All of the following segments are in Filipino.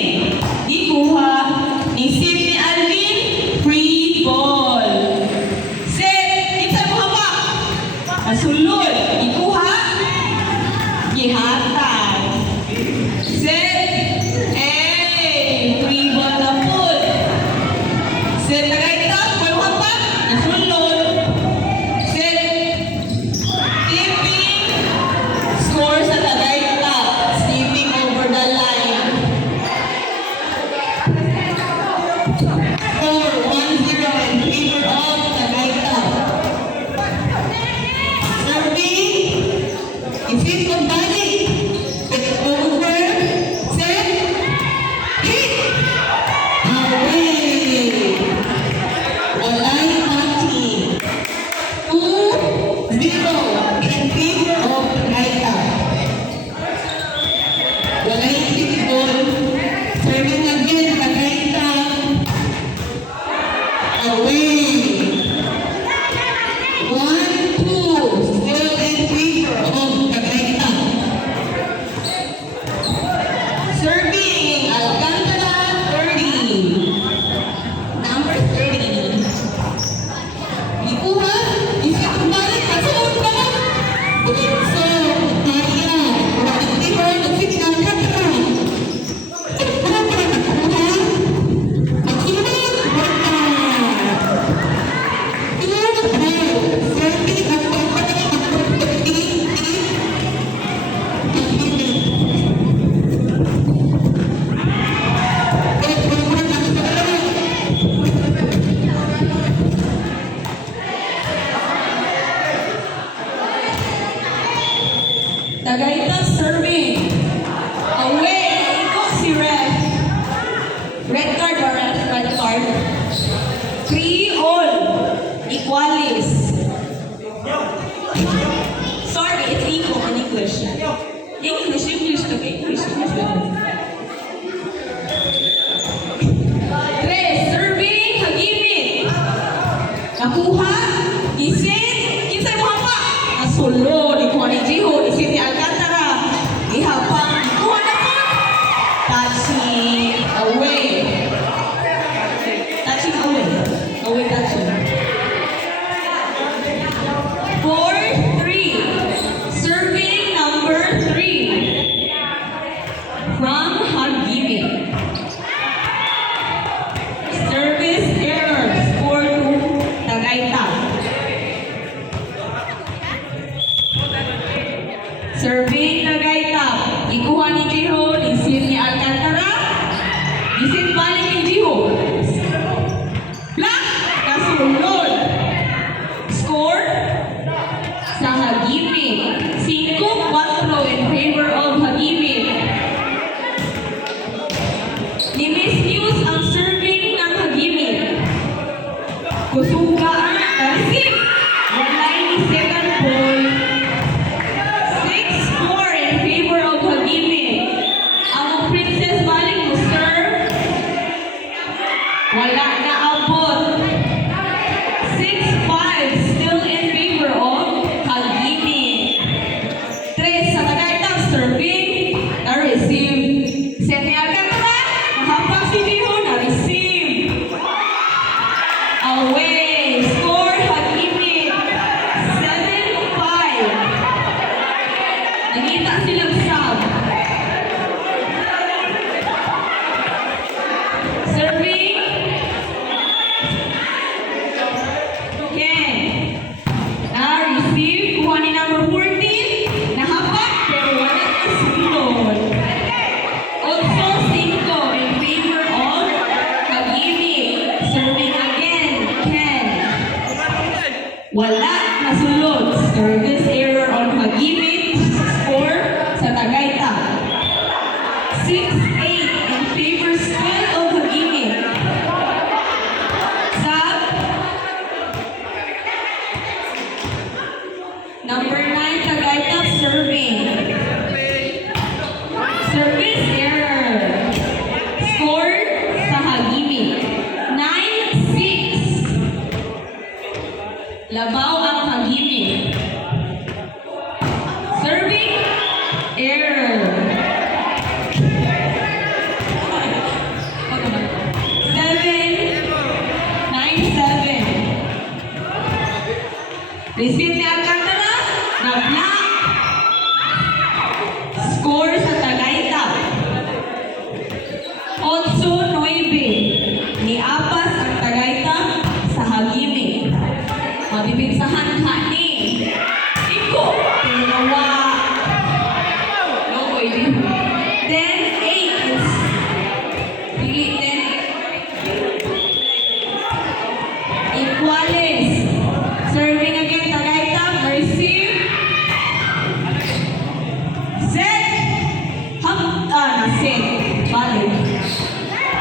Serving. Ikuha ni Sydney Alvin. Free ball. Set. Kita mo ba? Kasulod. Ikuha. Gihatag. Set. Free ball na po. Set na kayo ito. Pwede pa. Kasulod. Set. Tipping. Score sa Tagaytap. Stepping over the line. Score 1-0 in favor of Tagaytap. Serving. Is it combined? It's over. Set. Hit. Away. Walay touching. 2-0 in favor of Tagaytap. Walay kickball. Serving again, Tagaytap. Away. 1-2. Still in favor of Tagaytap. Serving, Alcantara, 30. Number 30. Ikuha. Isi kembali. Kasunod ka. So, Maria. Nagtibor. Nagsignal ka ka. Tagaytap serving. Away. Iko si Red. Red card or red card? 3-all. Equalis. Sorry, it's equal in English. English. Okay, English. Tres, serving, hagimit. Nakuha, isin, kinsay mo hapa? Nasulod, ikuha ni Jiho, isin ni Alcantara. Ihapang, ikuha na po. Touching away. Touching away. Away touching. 4-3. Serving number 3. From Hagimit. Service error. Score to Tagaytap. Serving Tagaytap. Ikuha ni Jiho, isin ni Alcantara. Isin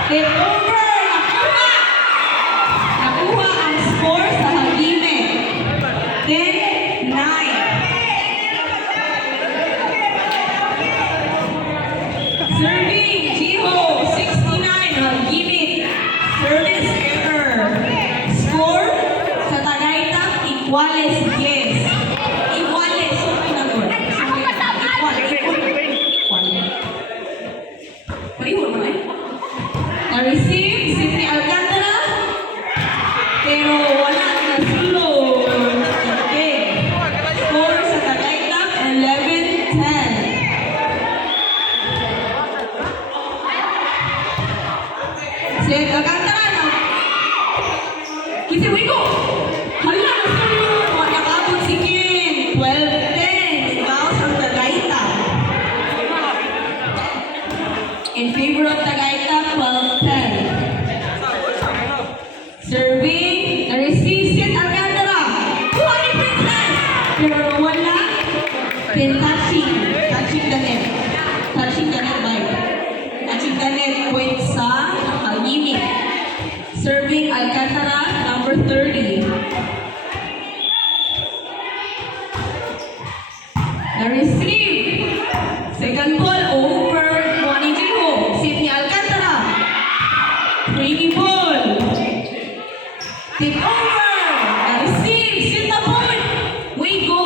Tip over! Nakuha! Nakuha ang score sa Hagime. 10-9. Serving, Jiho, 69, Hagime. Service error. Score sa Tagaytap, Iguales, yes. Iguales, so pinagod. Pariho naman eh. Na-receive, Sydney Alcantara. Pero wala na sulod. Okay. Score sa Tagaytap, 11-10. Sydney Alcantara na. Kasi Wigo. Hala na sulod. Nakabot si Kin. 12-10. Ikaw sa Tagaytap. In favor of Tagaytap, 12-10. Serving, na-receive, Sid Alcantara. Kuha ni Princess. Pero wala. Touching the net. Touching the net by. Touching the net point sa Hagime. Serving Alcantara, number 30. Na-receive. Second ball over. Juan Jiho. Sydney Alcantara. Pretty ball. Tip over. Na-receive. Sit na point. Wigo.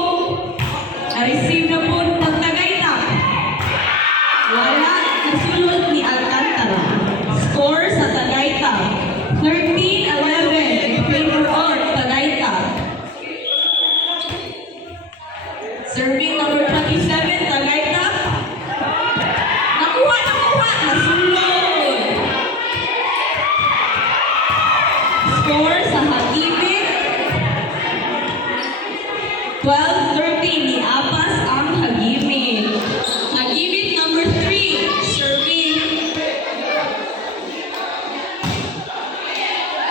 Na-receive na po ng Tagaytap. Wala. Nasulot ni Alcantara. Score sa Tagaytap. 13-11 in favor of Tagaytap. Serving number 27, Tagaytap. Nakuha! Nasulot! Score sa Hagime. 12-13, ni Apas ang Hagime. Hagime number 3, serving.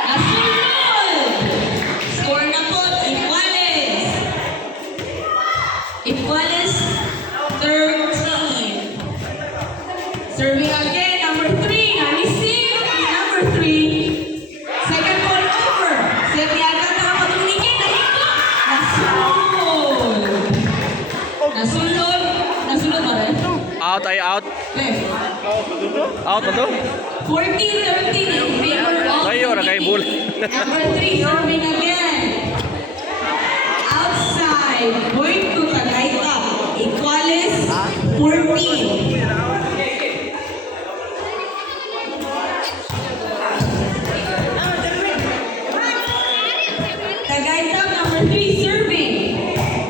Nasulot! Score na po, Iguales. Iguales, 13. Serving again, number 3, na-receive, number 3. Second ball over. Sydney Alcantara patungingin, nahinto. Nasulod. Nasulod ba rin? Out ay out. Left. Out ba to? 14-13 in favor of Kayo, na kayo bull. Number 3, serving again. Outside, going to Tagaytap. Iguales, 14. Tagaytap, number 3, serving.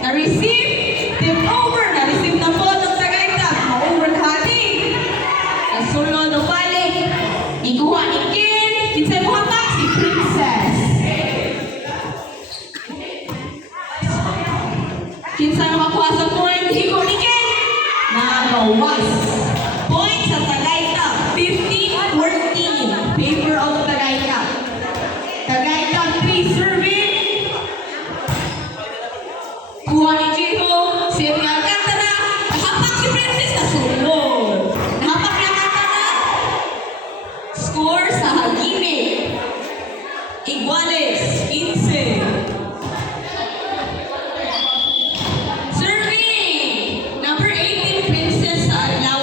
Na-receive, tip over. Na-receive na po ng Tagaytap. Ma-overcutting. Nasulod o balik. Ikuha ni Kin. Kinsay mo hapak si Princess. Kinsay nakakuha sa point. Higo ni Kin. Nagawas. Point sa Tagaytap. 15-14. Favor of Tagaytap. Tagaytap 3 serving. Kuha ni Jiho. Sydney Alcantara. Nahapak si Princess. Nasulod. Nahapak ni Alcantara. Score sa Hagime. Iguales, 15. Serving. Number 18, Princess sa Alao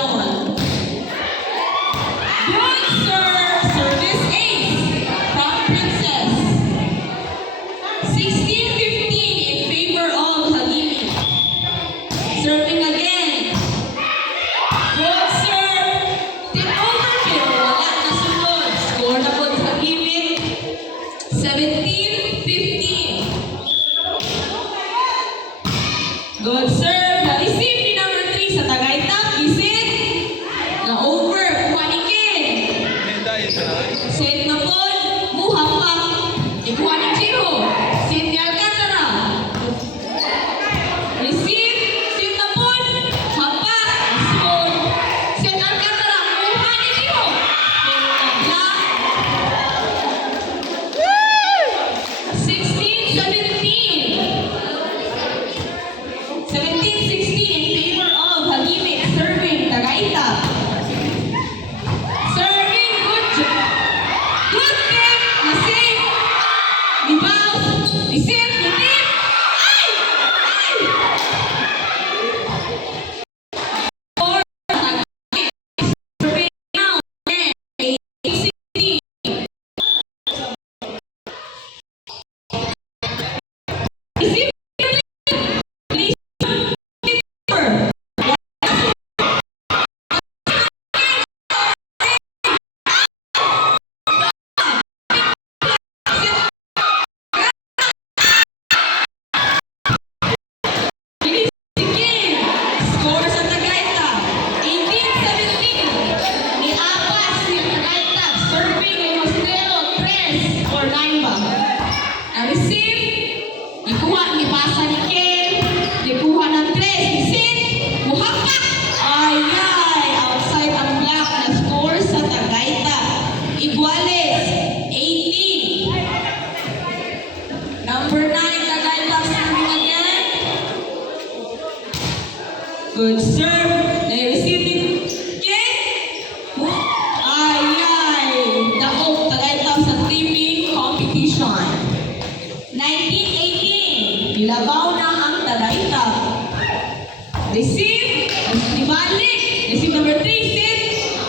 Na-receive. Ibalik. Receive number 3. Sit.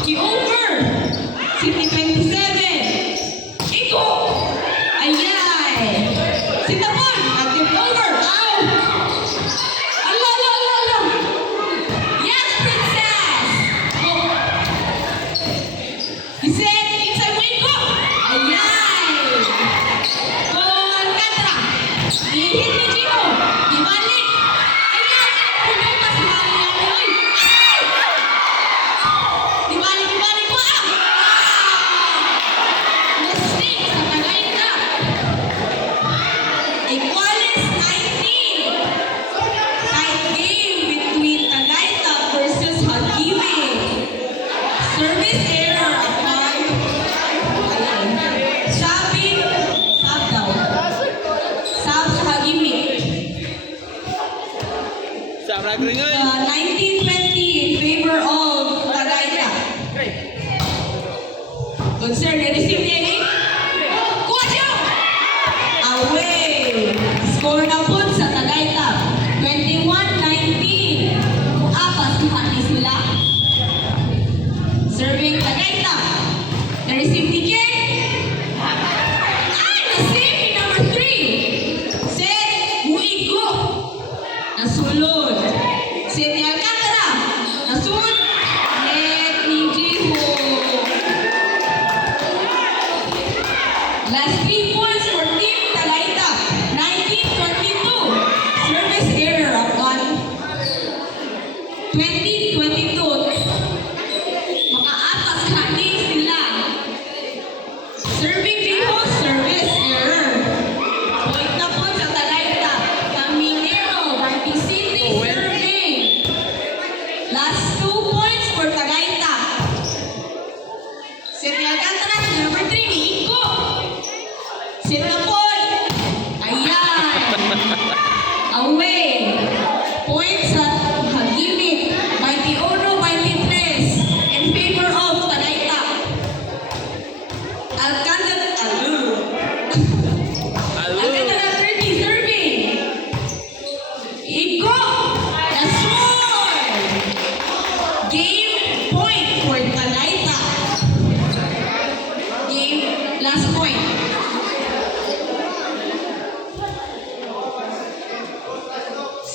Ki-over. Sit ni 27. Iko. Ayay. Sit naman. Active over. Ow. Ala, ala, ala, ala. Yes, princess. Oh. Iset. Inside mo iko. Ayay. Gol. Katra. I-hit ni Gio. Ibalik. Ayay. Pumunta si Mali. Ay. Ibalik, ibalik mo. Mistake sa Tagaytay. Equalis 19. Tight game between Tagaytay versus Hagime. Service error upon Sabi Sab daw. Sab sa Hagime. Sa Ragringoy. 19-20 in favor of Tagaytay. Good sir, receive niya ni. Kuha siya! Away! Score na po sa Tagaytay. 21-19. Apas ni sila. Serving Tagaytay. Na-receive ni Ken. Ay! Na-save ni number 3. Set! Muigo! Nasulod. Set ni Alcantara. Nasulod. Net ni Jiho. Last 3 points for Team Tagaytay. 19-22. Service error upon 20-22. Makaatas kaning sila. Serving Jiho, service error. Point na po sa Tagaytay. Caminero, Barty City, serving. Last 2 points for Tagaytay. Set ni Alcantara, number 3 ni Iko. Set na po. Ayan. Away. Points sa Hagimit. 21-23 in favor of Tagaytay. Alcantara. Alcantara 30 serving. Iko. Nasol. Game point for Tagaytay. Game last point.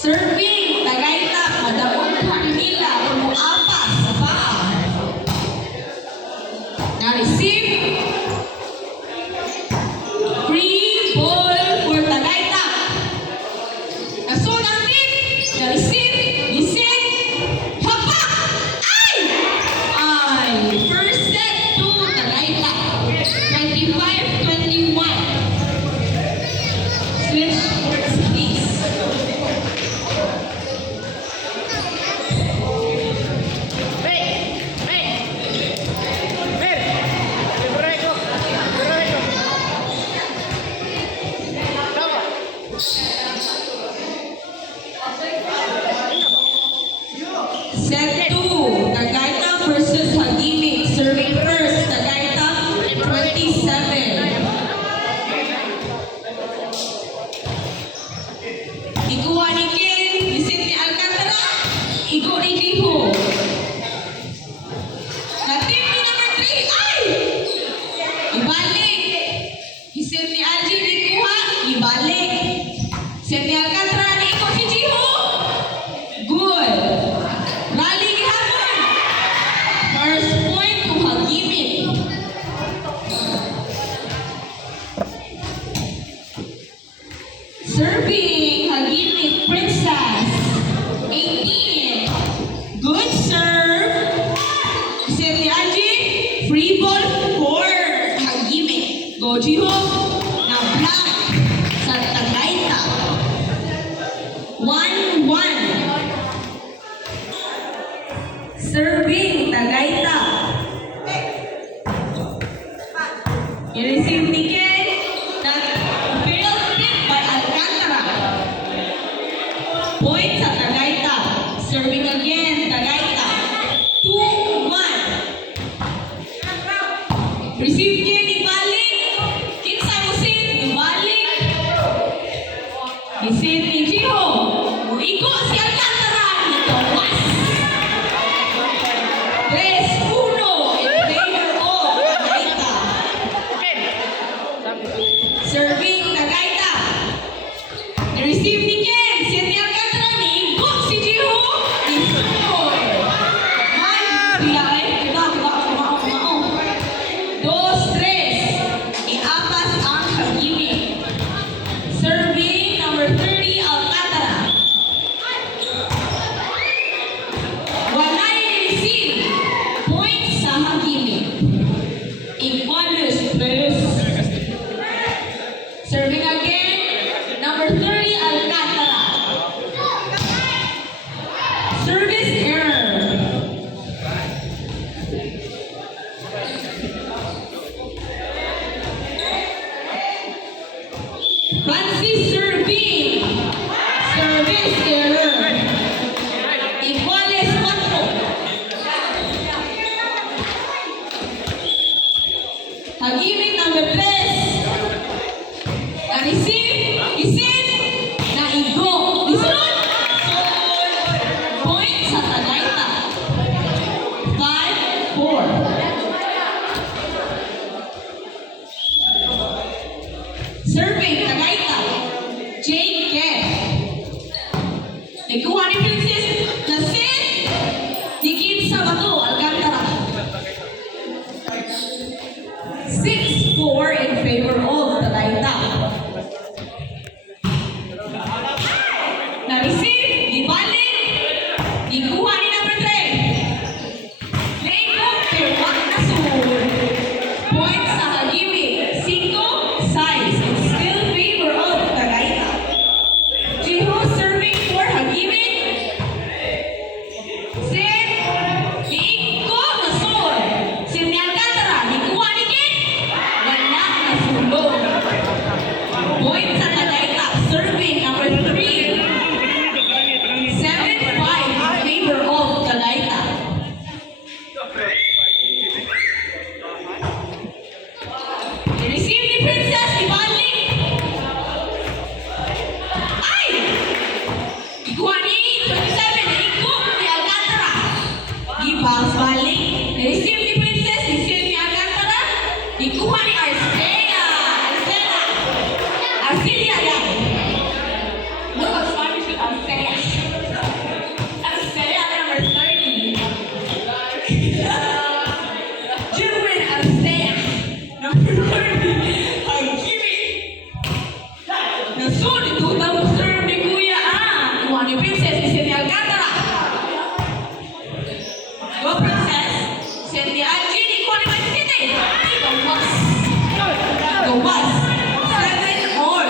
Serving Tagaytay. Madamot pa nila umuapas sa paa. Na-receive. Free ball for Tagaytay. Nasun ang tip. Na-receive. Isit. Hapak. Ay! Ay! First set to Tagaytay. 25-21. Switch courts, please. Set 2, Tagaytay versus Hagime. Serving first, Tagaytay, 27. Ikuha ni Ken, isit ni Alcantara, iko ni Jiho. Natin ni number 3, ay! Ibalik. Isit ni Algie, ikuha, ibalik. Set ni Alcantara, ni iko si Jiho. Good. Rally gihapon. First point to Hagime. Serving Hagime Princess. 18. Good serve. Set ni Angie. Free ball for Hagime. Go Jiho. Na block sa Tagaytay. 1-1. Serving Tagaytay. I-receive ni Ken. Failed tip by Alcantara. Point sa Tagaytay. Serving again, Tagaytay. 2-1. Receive Ken, ibalik. Kinsa mo sit, ibalik. Isit ni Jiho. Iko si Alcantara. Ito Francis serving. Service error. Iguales 4. Hagimit number 3. Na-receive. Isin. Na-igo. Isunod. Point sa Tagayta. 5-4. Serving Tagayta. Jake Kev. Nagkuha ni Princess na set. Dikit sa bato. Alcantara. 6-4 in favor of Tagayta. Na-receive. Dibalik. Ikuha ni number 3. Lego. Pero na sumul. Points sa Hagimit. 5 size. It's still favor of Tagayta. Jiho serving for Hagimit. Set. Iko na sol. Si Alcantara. Ikuha ni Ken. Wala na sulong. Points sa Tagayta. Serving number 3. 7-5 in favor of Tagayta. I-receive ni Princess, ibalik. Ay! Ikuha ni 27, iko ni Alcantara. Ibang balik. I-receive ni Princess, i-receive ni Alcantara. Ikuha ni Arcela. Arcela. Arcelia yan. No, Spanish is Arcela. Arcela number 30. Jerwin Arcela. Number 30. Hagimit. Nasunod, tutang serve ni Kuya. Ikuha ni Princess, i-send ni Alcantara. Go Princess. Send ni Algin, ikuha ni Vice City. Gawas. Gawas. 7 all.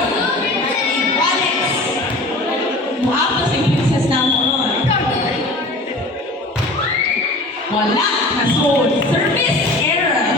Iguales. Muhap si Princess na mo nun. Wala. Nasunod. Service error.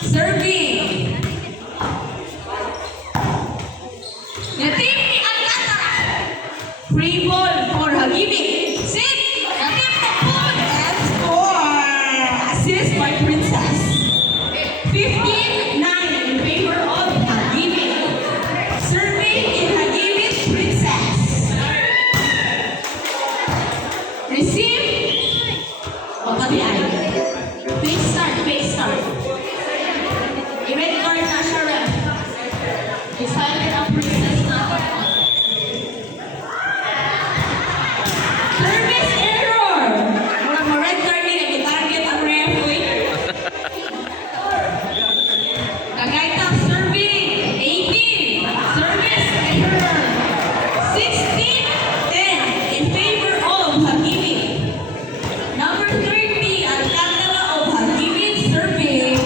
Serving. The team ni Alcantara. Free ball for Hagibit. Sit. The team ng Pool. And score. Assist by Princess. 15-9 in favor of Hagibit. Serving in Hagibit, Princess. Receive. Papalian. Face start, face start. I-red card na siya, ref. Decided ang Princess na ako. Service error! Walang ma-red card nila, i-target ang ref, uy. Tagayta serving, 18. Service error. 16-10 in favor of Hagibit. Number 30, Alcantara of Hagibit serving.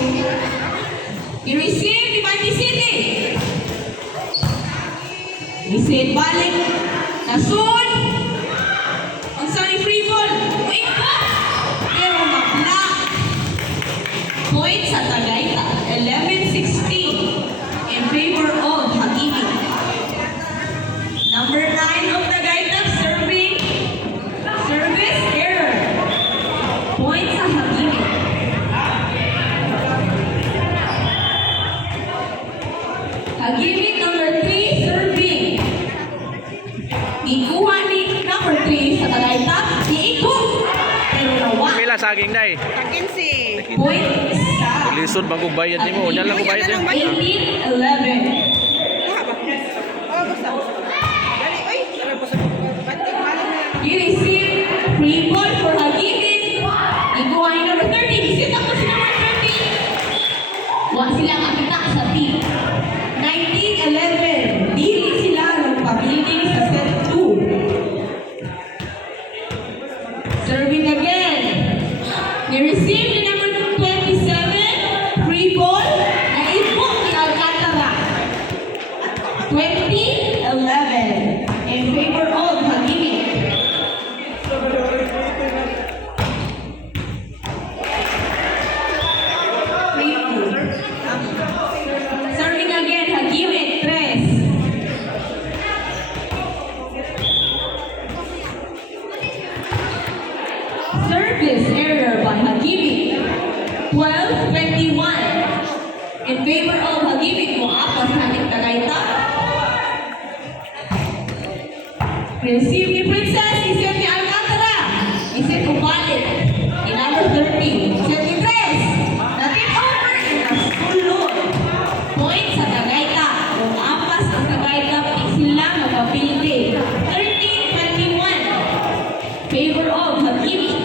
I-receive ni Mighty City. Receive balik. Nasun. Ang sari free ball. Wait pa. Pero mag-block. Point sa Tagayta. 11-16 in favor of Hagibit. Number 9 of Tagayta serving. Service error. Point sa Hagibit. Hagibit number 3 serving. Ikuha ni number 3 sa Tagayta. Iikot. Pero nawa. Pila saging na eh. Point sa Lisod bang kung bayad ni mo? Yan lang kung bayad niya. 18-11. You receive free ball for Hagibit. Ikuha ni number 30. Bisita ko si number 30. Wa sila makita sa team. 19-11. Dili sila nagpa-building sa set 2. Serving again. Ni-receive ni number 27. Free ball. Na-ipot ni Alcantara. 20-11. In favor of Hagibit. Serving again, Hagibit, 3. Service error by Hagibit. 12-21. In favor of Hagibit mo apas natin Tagayta. Receive ni Princess, iset ni Alcantara. Iset ubalit. Ni number 30. Iset ni Tres. Natin over in a school load. Point sa Tagayta. Kung apas ang Tagayta, sila magpapildi. 13-21. Favor of Hagibit.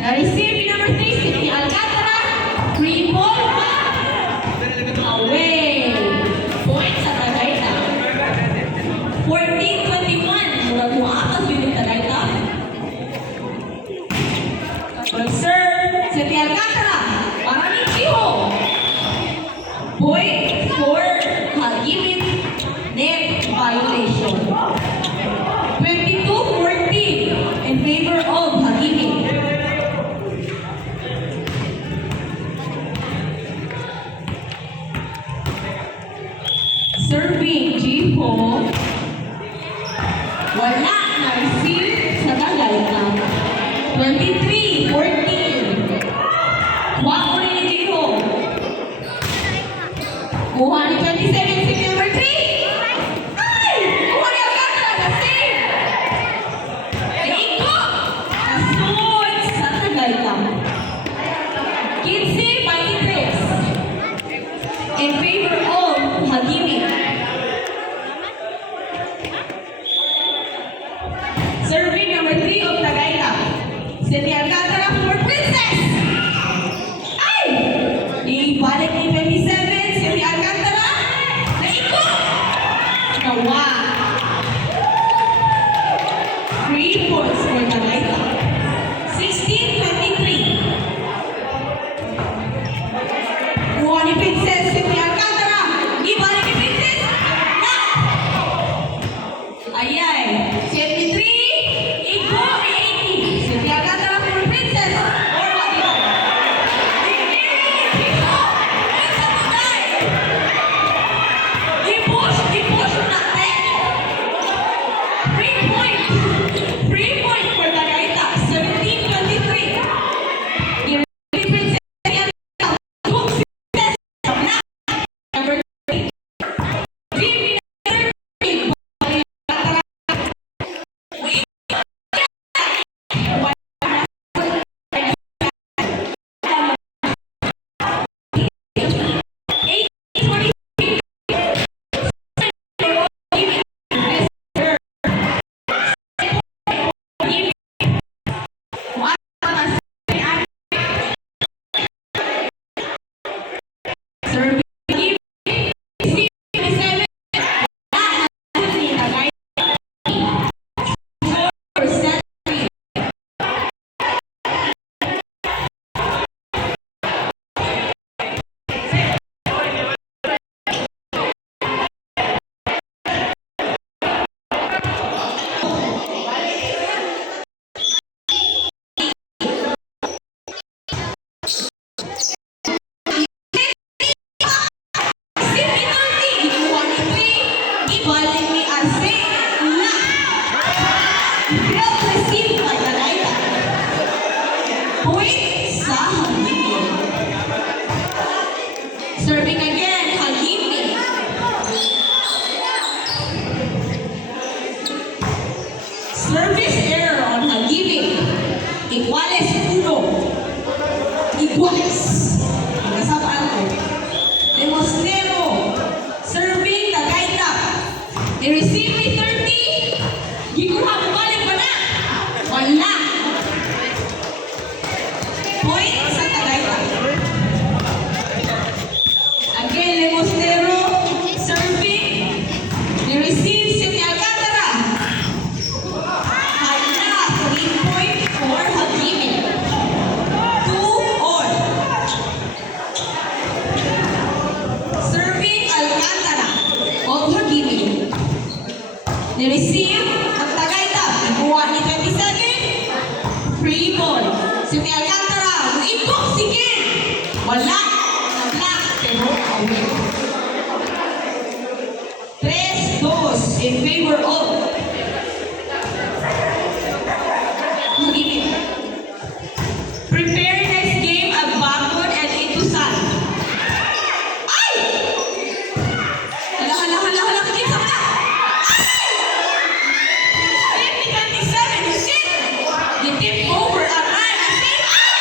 Na-receive ni number 3, iset ni Alcantara. Free ball pa. Away. Point sa Tagayta. 14-21. Mula bumakas yun yung Tagayta. Serve. Iset ni Alcantara. Para ni Chiho. Point for Hagibit. Net violation. 22-14 in favor of Hagibit. Serving Jiho. Wala na receive sa Tagayta. 23-14. Wako rin ni Jiho. Kuha ni 27, si number 3. Ay! Kuha ni Alcantara na save. Iko! Nasun sa Tagayta. 15-23. In favor of Hagibit. Serving number 3 of Tagayta. Seti Alcantara for Princess. Ay! Ibalik ni 27. Seti Alcantara. Naiko! Nawa. 3 points for Tagayta. 16-23. Kuha ni Princess. Seti Alcantara. Ibalik ni Princess. Na! Ayay. 73. Iko ni 80. Seti Alcantara for Princess. Or what? Iko. Wala. Black. Pero away. 3-2 in favor of Hagibit. Prepare next game at Bakod and Itusan. Ay! Hala, kikita mo na! Ay! 50-27, shit! You tip over at time. I say, ay!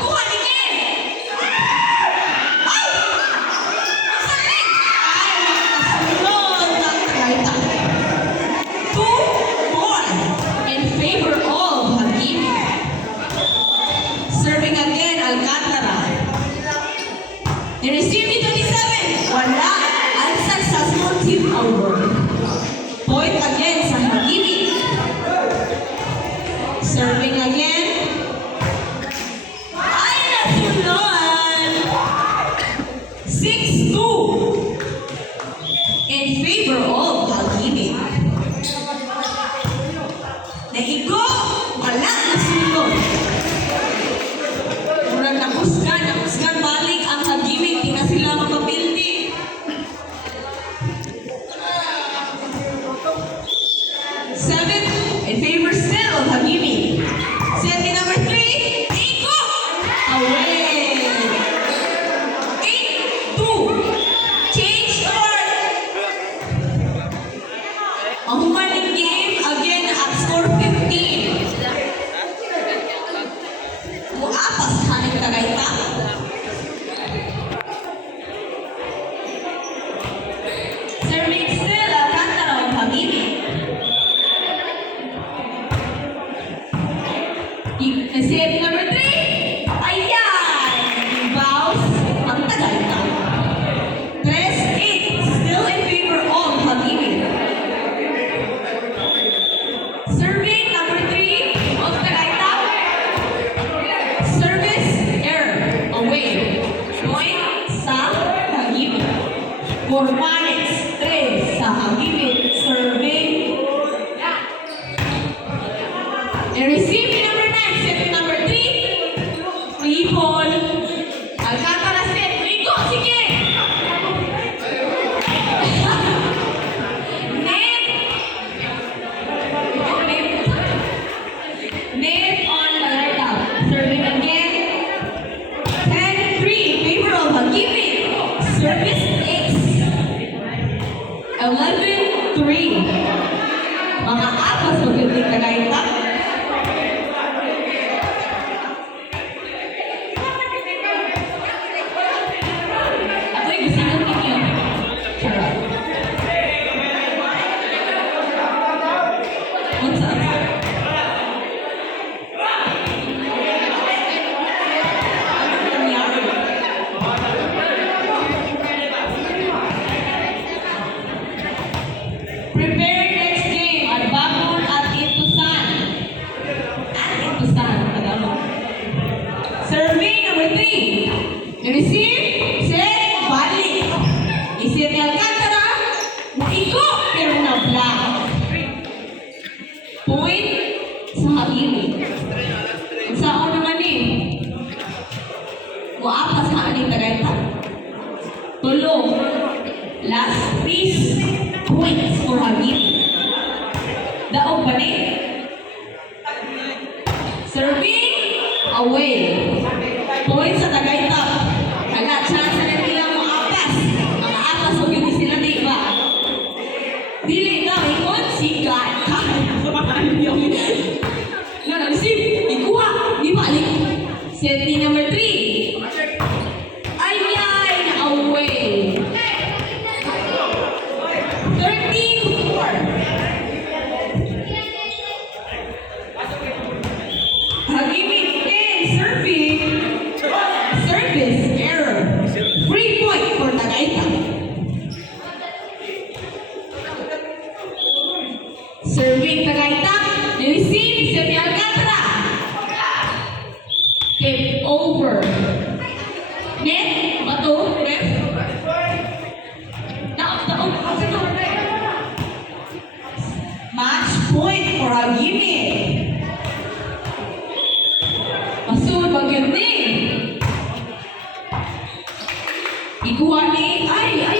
Kuha ni Ken! Ay! Masaling! Ay, nakasunod ng Tagaytay. 2-4 in favor of Hagibit. Serving again, Alcantara. They receive the 27. Wala. Unsuccessful tip over. Point again sa Hagibit. Serving again. Ay, nasunod. 6-2 in favor of Hagibit. Naigo. Wala. Nasunod. Murag nakusgan balik ang Hagibit, di na sila mapapildi. 7 in favor still of Hagibit. Set number 3, Iko! Away! 8-2. Change start. Ang humaling game again at score 15. Muapas kaning Tagaytay. Serving still Alcantara of Hagibit. Set number 3. Ayan! Bounce ang Tagaytay. 3-8. Still in favor of Hagibit. Serving number 3 of Tagaytay. Service error. Away. Point sa Hagibit. 4 minutes. 3 sa Hagibit. Serving. And receiving number 9. Set number 3. Free ball. Alcantara set. Rico. Sige. Net. Net on Alerta. Serving again. 10-3 in favor of Hagibit. Service X. 11-3. Mga apas magandang Tagaytay. Ako'y gusto nyo ninyo. Charot. What's up? Ano nangyari? Prepare next game at Bakod at Itusan. At Itusan, Tagalog. Serving number 3. Receive, set, balik. Isit ni Alcantara. Iko, pero na black. Point sa Hagibit. Saan naman eh? Muapas ka aning Tagaytay. Tulo. Last piece. Points for Hagibit. Daog ba ni? Serving away. Points sa Tagaytay. Wala chance na nila mo apas. Mga apas o hindi sila na iba. Dili daw, ikon si God. Nga si ikuha. Di balik. Set ni number 3. Ayay, away. 13-4. Hagibit 10, serving. Service error. Free point for Tagaytay. Serving Tagaytay. Receive sa Alcantara. Tip over. Net, bato, ref. Taog. Match point for Hagibit. Masud, magyunding. Kuha ni, ay,